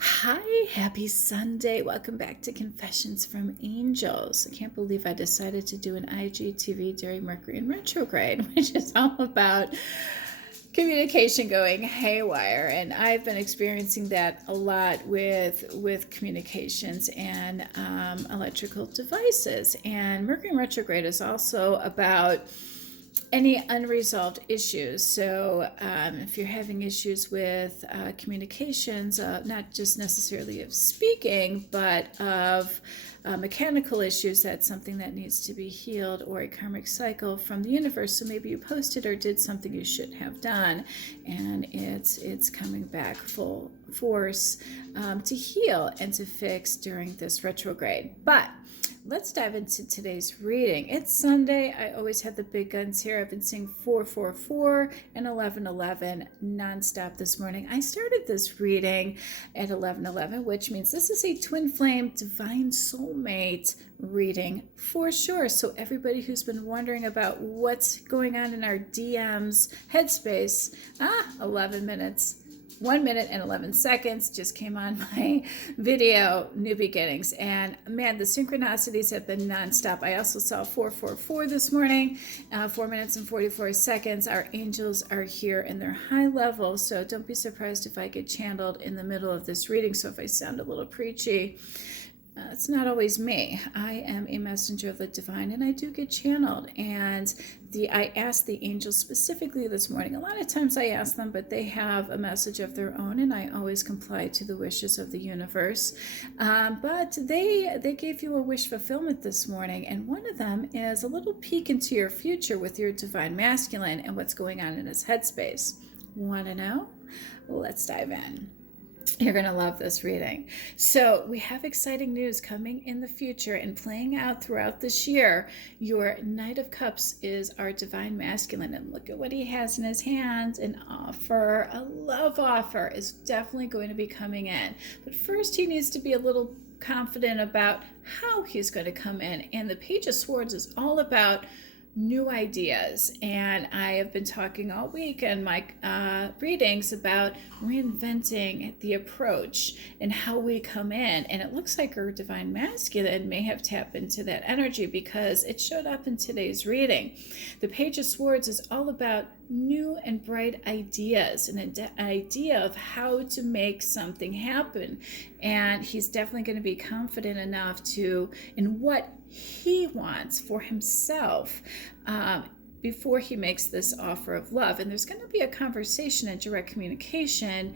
Hi, happy Sunday. Welcome back to Confessions from Angels. I can't believe I decided to do an IGTV during Mercury in retrograde, which is all about communication going haywire. And I've been experiencing that a lot with communications and electrical devices. And Mercury in retrograde is also about any unresolved issues. So, if you're having issues with communications, not just necessarily of speaking, but of mechanical issues, that's something that needs to be healed, or a karmic cycle from the universe. So maybe you posted or did something you shouldn't have done, and it's coming back full force to heal and to fix during this retrograde. But let's dive into today's reading. It's Sunday. I always have the big guns here. I've been seeing 444 and 1111 nonstop this morning. I started this reading at 1111, which means this is a twin flame divine soulmate reading for sure. So everybody who's been wondering about what's going on in our DMs headspace, 11 minutes. 1 minute and 11 seconds just came on my video, New Beginnings. And man, the synchronicities have been nonstop. I also saw 444 this morning, 4 minutes and 44 seconds. Our angels are here and they're high level. So don't be surprised if I get channeled in the middle of this reading. So if I sound a little preachy, it's not always me. I am a messenger of the divine, and I do get channeled. And I asked the angels specifically this morning. A lot of times I ask them, but they have a message of their own, and I always comply to the wishes of the universe. But they gave you a wish fulfillment this morning, and one of them is a little peek into your future with your divine masculine and what's going on in his headspace. Want to know? Let's dive in. You're going to love this reading. So we have exciting news coming in the future and playing out throughout this year. Your Knight of Cups is our divine masculine, and look at what he has in his hand. An offer, a love offer is definitely going to be coming in. But first he needs to be a little confident about how he's going to come in. And the Page of Swords is all about new ideas, and I have been talking all week in my readings about reinventing the approach and how we come in, and it looks like our divine masculine may have tapped into that energy because it showed up in today's reading. The Page of Swords is all about new and bright ideas and an idea of how to make something happen, and he's definitely going to be confident enough to in what he wants for himself before he makes this offer of love. And there's going to be a conversation and direct communication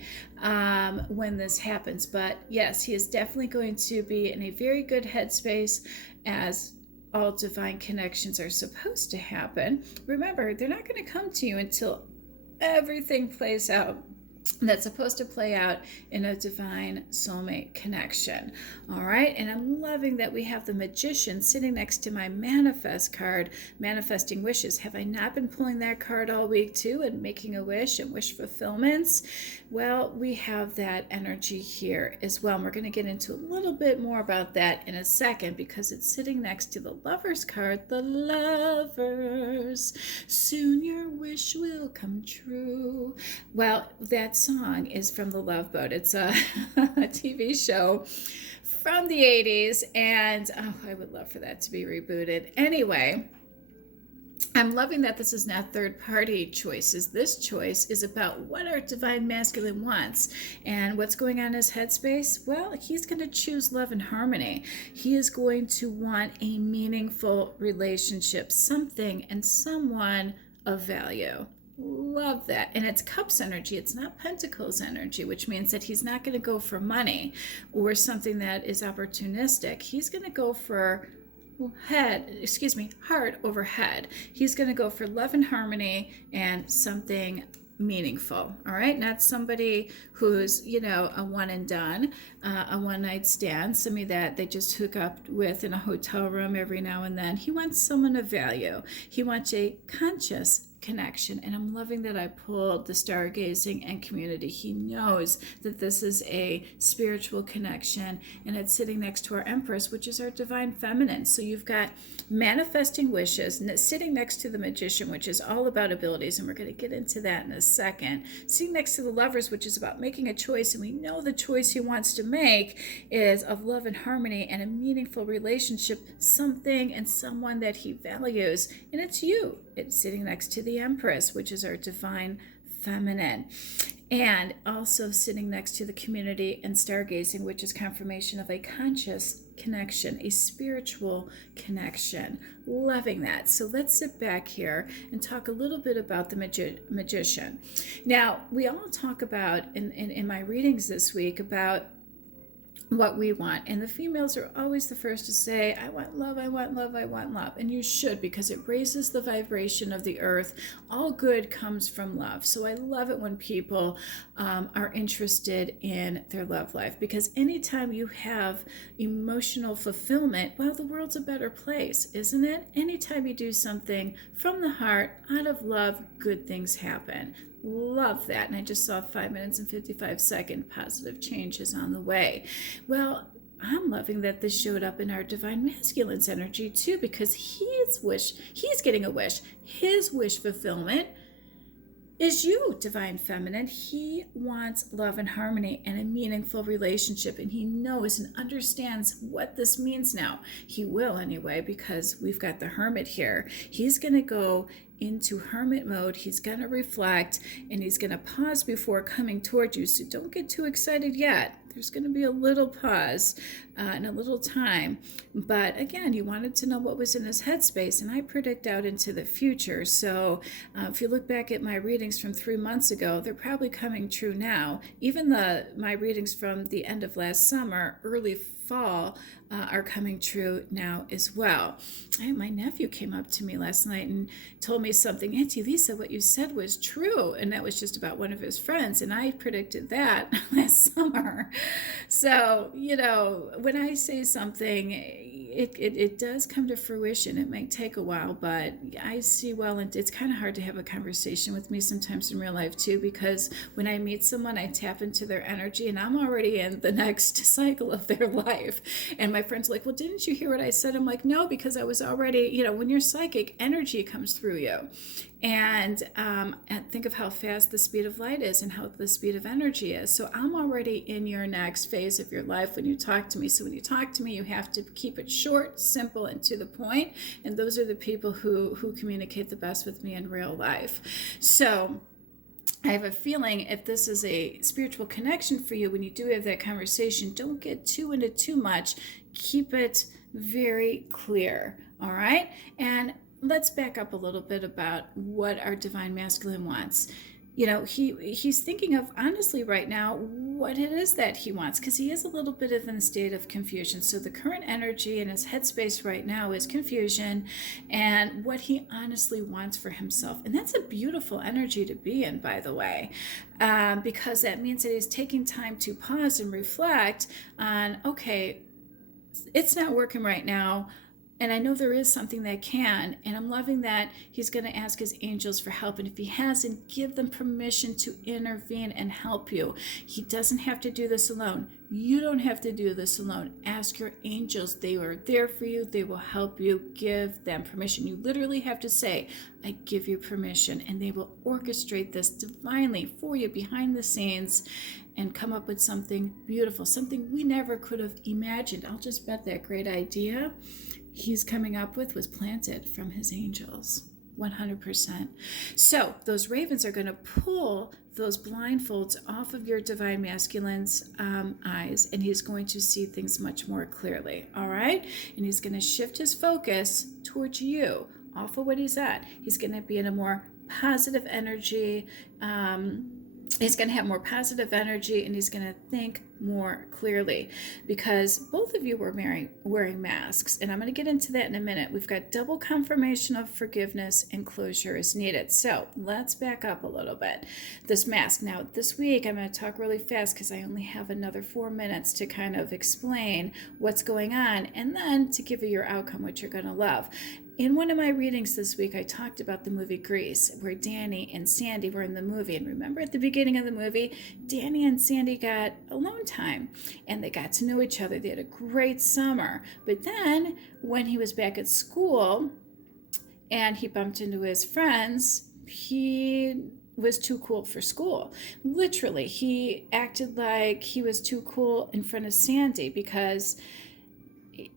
when this happens. But yes, he is definitely going to be in a very good headspace, as all divine connections are supposed to happen. Remember, they're not going to come to you until everything plays out that's supposed to play out in a divine soulmate connection. All right, and I'm loving that we have the Magician sitting next to my manifest card, manifesting wishes. Have I not been pulling that card all week too and making a wish and wish fulfillments? Well, we have that energy here as well, and we're going to get into a little bit more about that in a second because it's sitting next to the Lovers card. The Lovers, soon your wish will come true. Well, that song is from The Love Boat. It's a TV show from the 80s, and I would love for that to be rebooted. Anyway, I'm loving that this is not third-party choices. This choice is about what our divine masculine wants and what's going on in his headspace. Well, he's going to choose love and harmony. He is going to want a meaningful relationship, something and someone of value. Love that. And it's Cups energy. It's not Pentacles energy, which means that he's not going to go for money or something that is opportunistic. He's going to go for heart over head. He's going to go for love and harmony and something meaningful. All right, not somebody who's a one and done, a one night stand, somebody that they just hook up with in a hotel room every now and then. He wants someone of value. He wants a conscious connection. And I'm loving that I pulled the stargazing and community. He knows that this is a spiritual connection, and it's sitting next to our Empress, which is our divine feminine. So you've got manifesting wishes, and it's sitting next to the Magician, which is all about abilities, and we're going to get into that in a second. Sitting next to the Lovers, which is about making a choice, and we know the choice he wants to make is of love and harmony and a meaningful relationship, something and someone that he values, and it's you. It's sitting next to the Empress, which is our divine feminine, and also sitting next to the community and stargazing, which is confirmation of a conscious connection, a spiritual connection. Loving that. So let's sit back here and talk a little bit about the magician. Now, we all talk about in my readings this week about what we want, and the females are always the first to say, I want love, I want love, I want love. And you should, because it raises the vibration of the earth. All good comes from love. So I love it when people are interested in their love life, because anytime you have emotional fulfillment, well, the world's a better place, isn't it? Anytime you do something from the heart, out of love, good things happen. Love that. And I just saw 5 minutes and 55-second positive changes on the way. Well, I'm loving that this showed up in our divine masculine's energy too, because he's getting a wish. His wish fulfillment is you, divine feminine. He wants love and harmony and a meaningful relationship, and he knows and understands what this means now. He will anyway, because we've got the Hermit here. He's going to go into hermit mode. He's going to reflect, and he's going to pause before coming toward you. So don't get too excited yet. There's going to be a little pause and a little time. But again, you wanted to know what was in his headspace, and I predict out into the future. So if you look back at my readings from 3 months ago, they're probably coming true now. Even my readings from the end of last summer, early fall, are coming true now as well. My nephew came up to me last night and told me something. Auntie Lisa, what you said was true. And that was just about one of his friends. And I predicted that last summer. So, when I say something, it does come to fruition. It might take a while, but I see well, and it's kind of hard to have a conversation with me sometimes in real life too, because when I meet someone, I tap into their energy, and I'm already in the next cycle of their life. And my friend's like, well, didn't you hear what I said? I'm like, no, because I was already, when you're psychic, energy comes through you. And think of how fast the speed of light is and how the speed of energy is. So I'm already in your next phase of your life when you talk to me. So when you talk to me, you have to keep it short, simple, and to the point. And those are the people who communicate the best with me in real life. So I have a feeling if this is a spiritual connection for you, when you do have that conversation, don't get too into too much. Keep it very clear. All right? And let's back up a little bit about what our divine masculine wants. He's thinking of, honestly, right now, what it is that he wants, because he is a little bit in a state of confusion. So the current energy in his headspace right now is confusion and what he honestly wants for himself. And that's a beautiful energy to be in, by the way, because that means that he's taking time to pause and reflect on, okay, it's not working right now. And I know there is something that can, and I'm loving that he's going to ask his angels for help. And if he hasn't, give them permission to intervene and help you. He doesn't have to do this alone. You don't have to do this alone. Ask your angels. They are there for you. They will help you. Give them permission. You literally have to say, I give you permission, and they will orchestrate this divinely for you behind the scenes and come up with something beautiful, something we never could have imagined. I'll just bet that great idea he's coming up with was planted from his angels, 100%. So those ravens are going to pull those blindfolds off of your divine masculine's eyes, and he's going to see things much more clearly. All right? And he's going to shift his focus towards you, off of what he's at. He's going to be in a more positive energy. He's going to have more positive energy, and he's going to think more clearly, because both of you were wearing masks, and I'm going to get into that in a minute. We've got double confirmation of forgiveness and closure is needed. So let's back up a little bit. This mask. Now, this week, I'm going to talk really fast because I only have another 4 minutes to kind of explain what's going on, and then to give you your outcome, which you're going to love. In one of my readings this week, I talked about the movie Grease, where Danny and Sandy were in the movie. And remember at the beginning of the movie, Danny and Sandy got alone time and they got to know each other. They had a great summer. But then when he was back at school and he bumped into his friends, he was too cool for school. Literally, he acted like he was too cool in front of Sandy because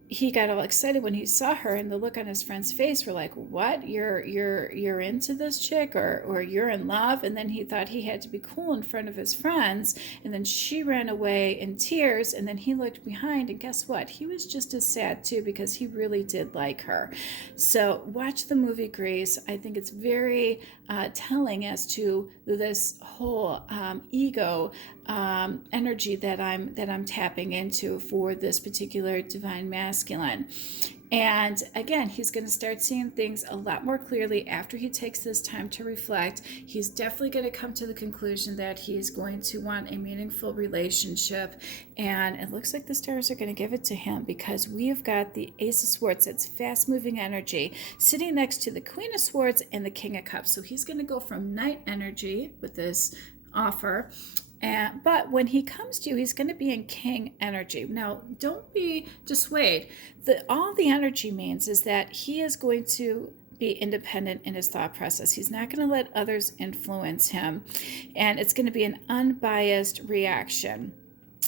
he got all excited when he saw her, and the look on his friend's face were like, what, you're into this chick, or you're in love? And then he thought he had to be cool in front of his friends, and then she ran away in tears, and then he looked behind, and guess what, he was just as sad too, because he really did like her. So watch the movie Grease. I think it's very telling as to this whole ego energy that I'm tapping into for this particular divine masculine. And again, he's going to start seeing things a lot more clearly after he takes this time to reflect. He's definitely going to come to the conclusion that he's going to want a meaningful relationship. And it looks like the stars are going to give it to him, because we have got the Ace of Swords, that's fast moving energy, sitting next to the Queen of Swords and the King of Cups. So he's going to go from night energy with this offer. But when he comes to you, he's going to be in king energy. Now, don't be dissuaded. All the energy means is that he is going to be independent in his thought process. He's not going to let others influence him. And it's going to be an unbiased reaction.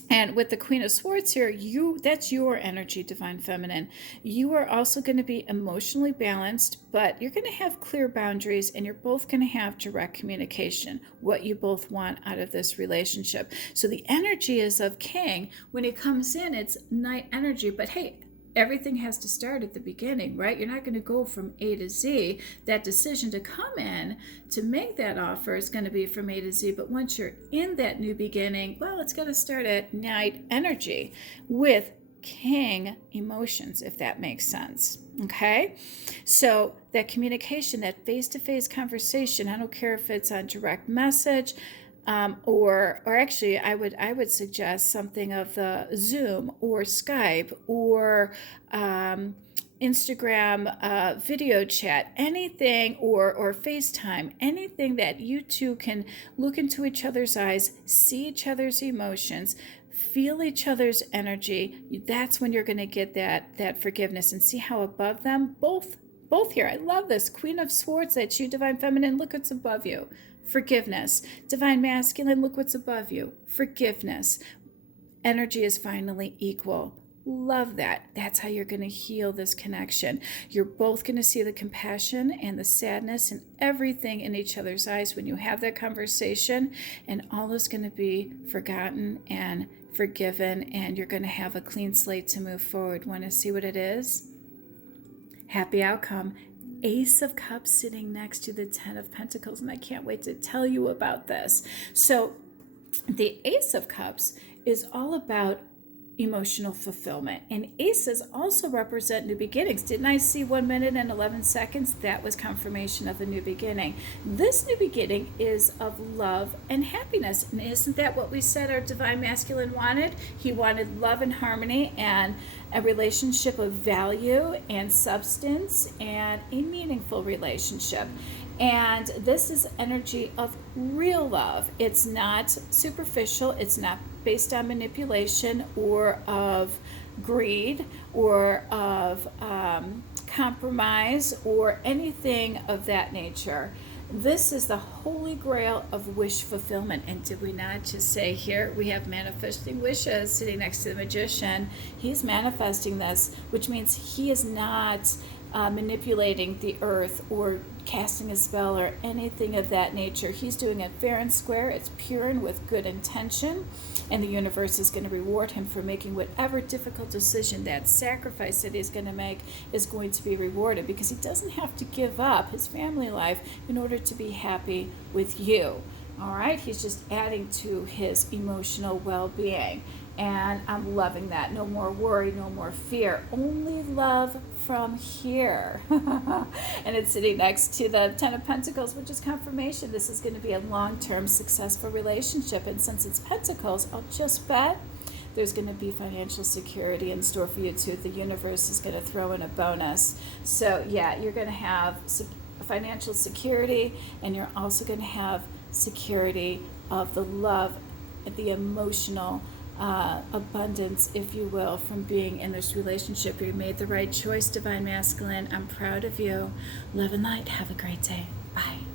And with the Queen of Swords here, that's your energy, Divine Feminine. You are also going to be emotionally balanced, but you're going to have clear boundaries, and you're both going to have direct communication, what you both want out of this relationship. So the energy is of King. When he comes in, it's night energy, but hey, everything has to start at the beginning, right? You're not going to go from A to Z. That decision to come in to make that offer is going to be from A to Z. But once you're in that new beginning, well, it's got to start at night energy with King emotions, if that makes sense. Okay? So that communication, that face-to-face conversation, I don't care if it's on direct message, or actually, I would suggest something of the Zoom or Skype or Instagram video chat, anything, or FaceTime, anything that you two can look into each other's eyes, see each other's emotions, feel each other's energy. That's when you're going to get that forgiveness, and see how above them both here. I love this. Queen of Swords, that's you, Divine Feminine. Look what's above you. Forgiveness. Divine Masculine, look what's above you. Forgiveness. Energy is finally equal. Love that. That's how you're going to heal this connection. You're both going to see the compassion and the sadness and everything in each other's eyes when you have that conversation, and all is going to be forgotten and forgiven, and you're going to have a clean slate to move forward. Want to see what it is? Happy outcome. Ace of Cups sitting next to the 10 of Pentacles, and I can't wait to tell you about this. So the Ace of Cups is all about emotional fulfillment, and aces also represent new beginnings. Didn't I see 1 minute and 11 seconds? That was confirmation of a new beginning. This new beginning is of love and happiness, and isn't that what we said our Divine Masculine wanted? He wanted love and harmony, and a relationship of value and substance, and a meaningful relationship. And this is energy of real love. It's not superficial. It's not based on manipulation or of greed or of compromise or anything of that nature. This is the holy grail of wish fulfillment. And did we not just say here we have manifesting wishes sitting next to the Magician? He's manifesting this, which means he is not manipulating the earth or casting a spell or anything of that nature. He's doing it fair and square. It's pure and with good intention, and the universe is going to reward him for making whatever difficult decision. That sacrifice that he's going to make is going to be rewarded, because he doesn't have to give up his family life in order to be happy with you. All right, he's just adding to his emotional well-being, and I'm loving that. No more worry, no more fear, only love from here. And it's sitting next to the 10 of Pentacles, which is confirmation this is going to be a long-term successful relationship. And since it's Pentacles, I'll just bet there's going to be financial security in store for you too. The universe is going to throw in a bonus. So yeah, you're going to have financial security, and you're also going to have security of the love, the emotional abundance, if you will, from being in this relationship. You made the right choice, Divine Masculine. I'm proud of you. Love and light. Have a great day. Bye.